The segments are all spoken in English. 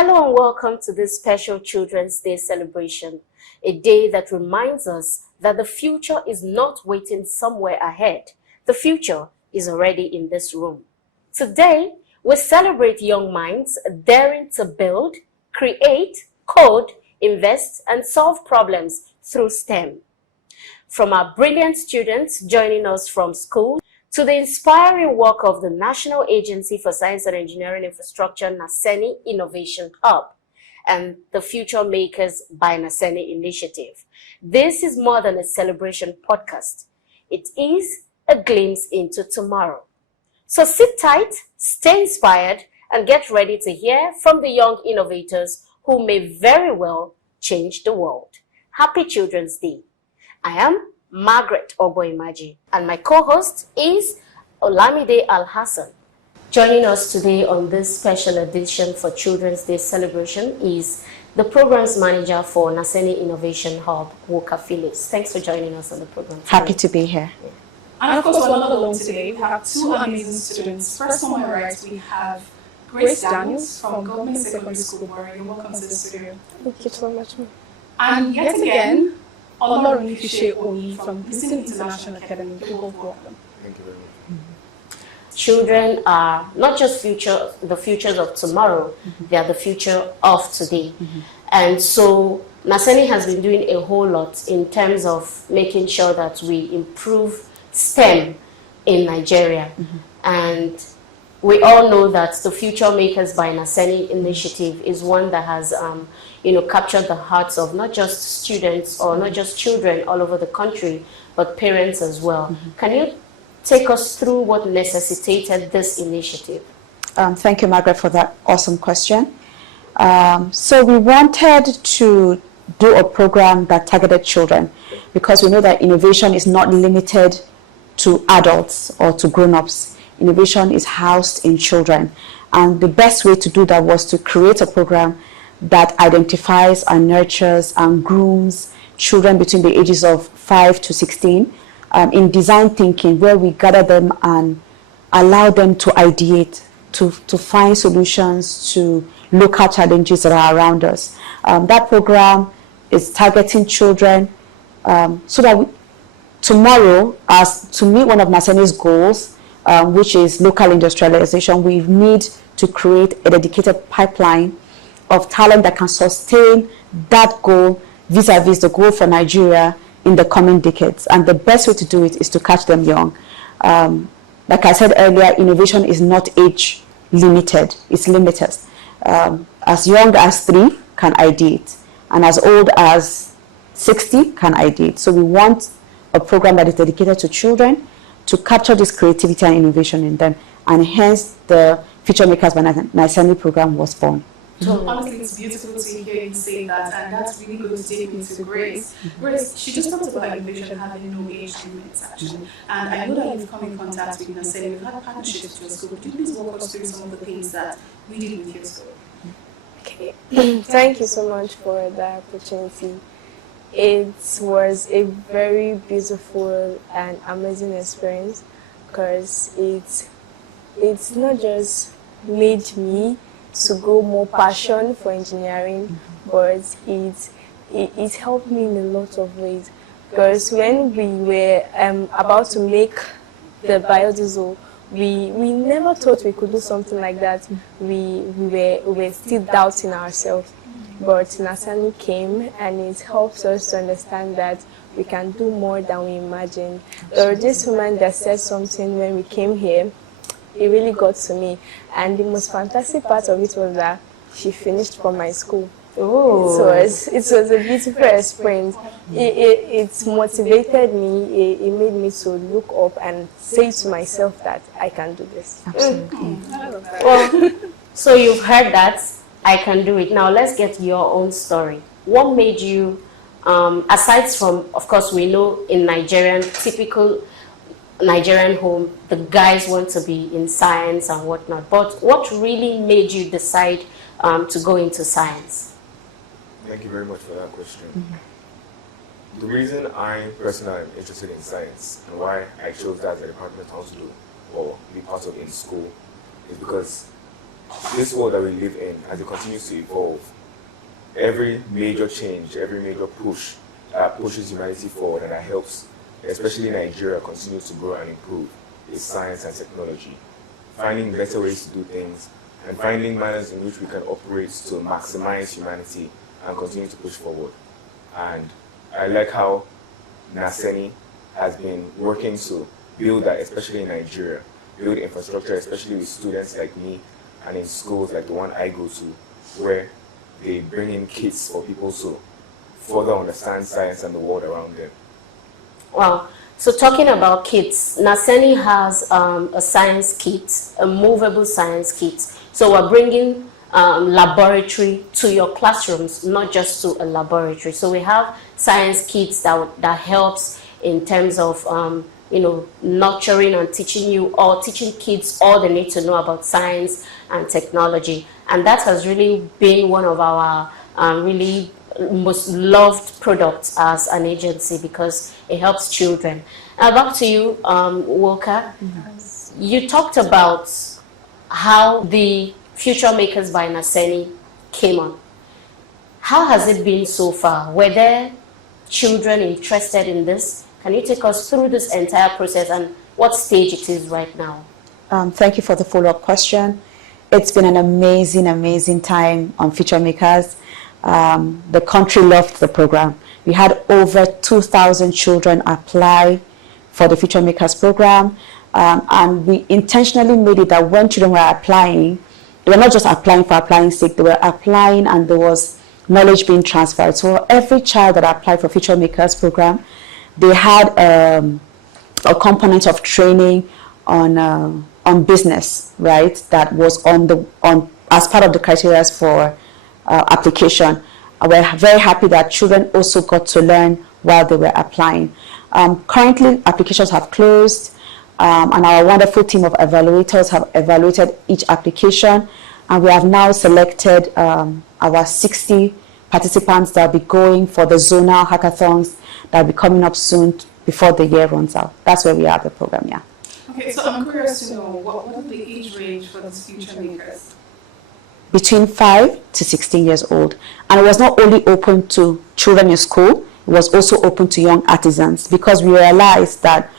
Hello and welcome to this special Children's Day celebration, a day that reminds us that the future is not waiting somewhere ahead. The future is already in this room. Today, we celebrate young minds daring to build, create, code, invest, and solve problems through STEM. From our brilliant students joining us from school to the inspiring work of the National Agency for Science and Engineering Infrastructure, NASENI Innovation Hub, and the Future Makers by NASENI initiative. This is more than a celebration podcast. It is a glimpse into tomorrow. So sit tight, stay inspired, and get ready to hear from the young innovators who may very well change the world. Happy Children's Day. I am Margaret Oboimaji, and my co-host is Olamide Al-Hassan. Joining us today on this special edition for Children's Day celebration is the Programs Manager for NASENI Innovation Hub, Walker Phillips. Thanks for joining us on the program today. Happy to be here. Yeah. And of course, we're not alone today. We have two amazing students. First on my right, we have Grace Daniels from Government Secondary School, Bwari. Welcome to the studio. Thank you so much. And yet again, Beneficiaries from Glisten International Academy. Welcome. Thank you very much. Children are not just the futures of tomorrow, they are the future of today. And so NASENI has been doing a whole lot in terms of making sure that we improve STEM in Nigeria. And we all know that the Future Makers by NASENI initiative is one that has captured the hearts of not just students or not just children all over the country, but parents as well. Can you take us through what necessitated this initiative? Thank you, Margaret, for that awesome question. So we wanted to do a program that targeted children because we know that innovation is not limited to adults or to grown-ups. Innovation is housed in children. And the best way to do that was to create a program that identifies and nurtures and grooms children between the ages of 5 to 16 in design thinking, where we gather them and allow them to ideate, to find solutions to local challenges that are around us. That program is targeting children so that tomorrow, as to meet one of NASENI's goals, which is local industrialization, we need to create a dedicated pipeline of talent that can sustain that goal vis-a-vis the goal for Nigeria in the coming decades. And the best way to do it is to catch them young. Like I said earlier, innovation is not age limited, it's limitless. As young as 3 can ideate, and as old as 60 can ideate. So we want a program that is dedicated to children to capture this creativity and innovation in them, and hence the Future Makers by NASENI program was born. So honestly, it's beautiful to hear you say that, and that's really good to take me to Grace. Grace, she just talked about innovation having no age limits, actually. And I know that you've come in contact with NASENI, you've had partnerships with your school. Could you please walk us through some of the things that we did with your school? Okay, thank you so much for the opportunity. It was a very beautiful and amazing experience because it's not just made me to grow more passion for engineering, but it helped me in a lot of ways. Because when we were about to make the biodiesel, we never thought we could do something like that. We were still doubting ourselves. But NASENI came and it helps us to understand that we can do more than we imagined. There was this woman that said something when we came here. It really got to me. And the most fantastic part of it was that she finished from my school. Oh. It was a beautiful experience. It motivated me. It made me to look up and say to myself that I can do this. Absolutely. Well, so you've heard that. I can do it. Now let's get your own story. What made you, aside from, of course, we know in typical Nigerian home, the guys want to be in science and whatnot, but what really made you decide to go into science? Thank you very much for that question. The reason I personally am interested in science and why I chose that as a department I want to do or be part of in school is because this world that we live in, as it continues to evolve, every major change, every major push pushes humanity forward and that helps, especially Nigeria, continue to grow and improve, is science and technology. Finding better ways to do things and finding manners in which we can operate to maximize humanity and continue to push forward. And I like how NASENI has been working to build that, especially in Nigeria, build infrastructure, especially with students like me and in schools like the one I go to, where they bring in kits for people to further understand science and the world around them. Wow. So talking about kits, NASENI has a science kit, a movable science kit. So we're bringing laboratory to your classrooms, not just to a laboratory. So we have science kits that helps in terms of nurturing and teaching you or teaching kids all they need to know about science and technology. And that has really been one of our really most loved products as an agency because it helps children. Back to you, Walker. Mm-hmm. You talked about how the Future Makers by NASENI came on. How has it been so far? Were there children interested in this? Can you take us through this entire process and what stage it is right now? Thank you for the follow-up question. It's been an amazing, amazing time on Future Makers. The country loved the program. We had over 2,000 children apply for the Future Makers program. And we intentionally made it that when children were applying, they were not just applying for applying's sake, they were applying and there was knowledge being transferred. So every child that applied for Future Makers program, they had a component of training on business, right? That was as part of the criteria for application. We're very happy that children also got to learn while they were applying. Currently, applications have closed, and our wonderful team of evaluators have evaluated each application, and we have now selected our 60 participants that will be going for the zonal hackathons that will be coming up soon before the year runs out. That's where we are at the program, yeah. Okay, so I'm curious to know, what is the age range for these Future Makers? Between 5 to 16 years old. And it was not only open to children in school, it was also open to young artisans because we realized that,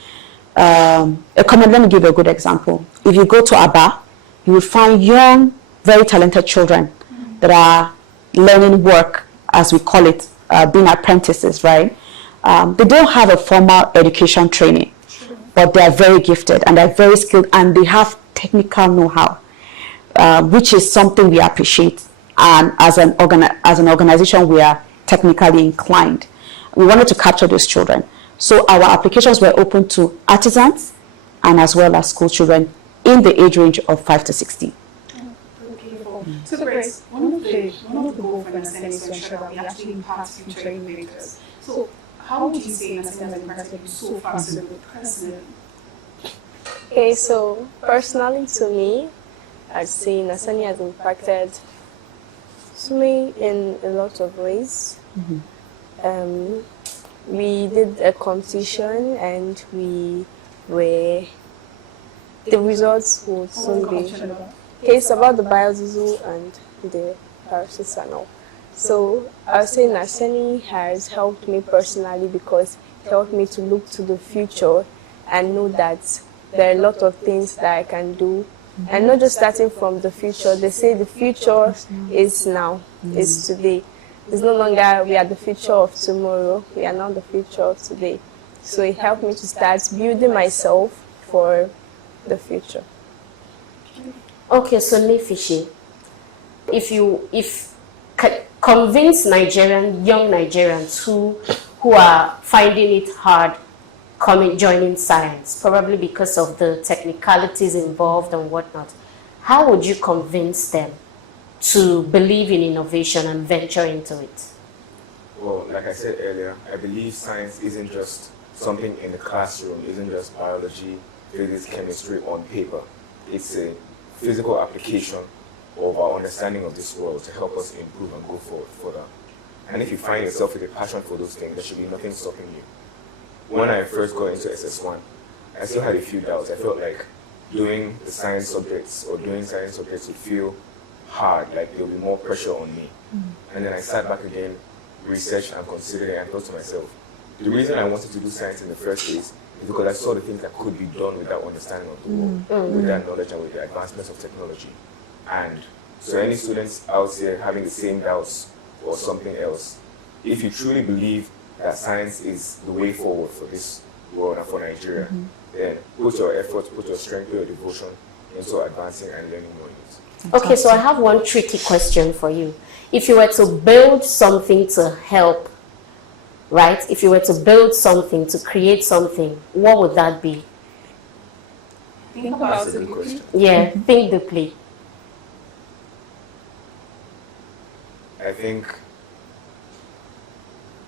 let me give you a good example. If you go to Aba, you will find young, very talented children that are learning work, as we call it, being apprentices, right? They don't have a formal education training, but they are very gifted and they're very skilled and they have technical know-how. Which is something we appreciate, and as an organization we are technically inclined. We wanted to capture those children, so our applications were open to artisans and as well as school children in the age range of 5 to 16. Beautiful. So Grace, one of the goals for NASENI is to ensure that we actually impact future inventors. So how would you say NASENI has impacted you so far to the personally? Okay, so personally to me, I'd say NASENI has impacted me in a lot of ways. Mm-hmm. We did a competition and the results would soon be. Okay, it's about the biodiesel and the paracetamol. So I would say NASENI has helped me personally because it helped me to look to the future and know that there are a lot of things that I can do. And not just starting from the future. They say the future is now, is today. It's no longer we are the future of tomorrow, we are now the future of today. So it helped me to start building myself for the future. Okay, so Nefishi, if convince young Nigerians who are finding it hard joining science, probably because of the technicalities involved and whatnot, how would you convince them to believe in innovation and venture into it? Well, like I said earlier, I believe science isn't just something in the classroom, isn't just biology, physics, chemistry on paper. It's a physical application of our understanding of this world to help us improve and go forward further. And if you find yourself with a passion for those things, there should be nothing stopping you. When I first got into SS1, I still had a few doubts. I felt like doing the science subjects or doing science subjects would feel hard, like there will be more pressure on me. And then I sat back again, researched and considered it, and thought to myself, the reason I wanted to do science in the first place is because I saw the things that could be done with that understanding of the world, with that knowledge and with the advancements of technology. And so any students out there having the same doubts or something else, if you truly believe that science is the way forward for this world and for Nigeria, then put your effort, put your strength, put your devotion into advancing and learning more news. Okay, so I have one tricky question for you. If you were to build something to help, right? If you were to build something, to create something, what would that be? Think about That's a it. good question. Yeah, think deeply. I think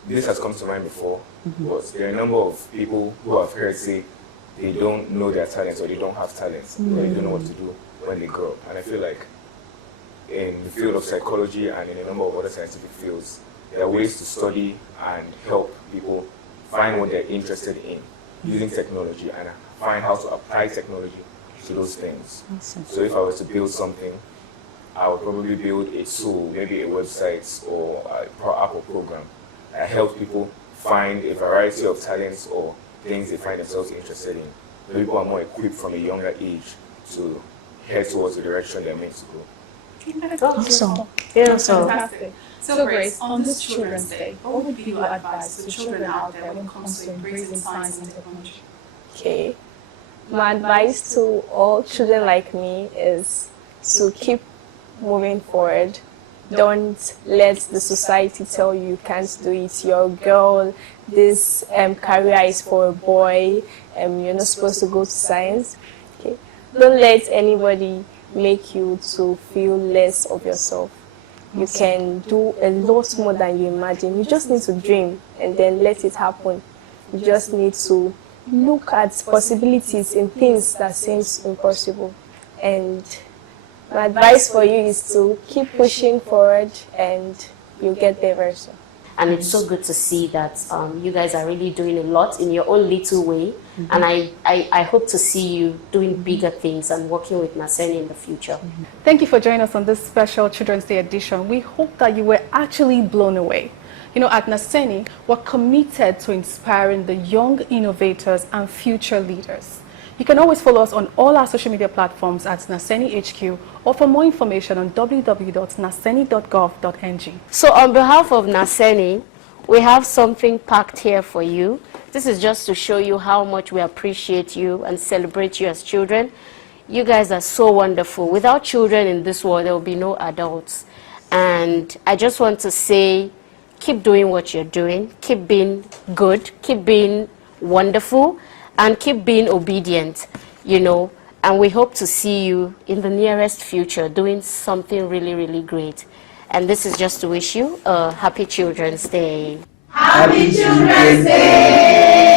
this has come to mind before, was there are a number of people who have heard say they don't know their talents or they don't have talents, or they don't know what to do when they grow up. And I feel like in the field of psychology and in a number of other scientific fields, there are ways to study and help people find what they're interested in using technology and find how to apply technology to those things. Awesome. So if I was to build something, I would probably build a tool, maybe a website or an app or program that helps people find a variety of talents or things they find themselves interested in. So people are more equipped from a younger age to head towards the direction they're meant to go. Awesome. Yeah, so Fantastic. So Grace, on this Children's Day, what would be your advice to the children out there when it comes to embracing science and technology? Okay. My advice to all children like me is to keep moving forward. Don't let the society tell you can't do it. You're a girl. This career is for a boy. You're not supposed to go to science. Okay. Don't let anybody make you to feel less of yourself. You can do a lot more than you imagine. You just need to dream and then let it happen. You just need to look at possibilities in things that seems impossible. And my advice for you is to keep pushing forward and you'll get there very soon. and it's so good to see that you guys are really doing a lot in your own little way. And I hope to see you doing bigger things and working with NASENI in the future. Thank you for joining us on this special Children's Day edition. We hope that you were actually blown away. You know, at NASENI, we're committed to inspiring the young innovators and future leaders. You can always follow us on all our social media platforms at NASENI HQ, or for more information on www.naseni.gov.ng. So on behalf of NASENI, we have something packed here for you. This is just to show you how much we appreciate you and celebrate you as children. You guys are so wonderful. Without children in this world, there will be no adults. And I just want to say, keep doing what you're doing. Keep being good. Keep being wonderful. And keep being obedient, you know. And we hope to see you in the nearest future doing something really, really great. And this is just to wish you a happy Children's Day. Happy Children's Day!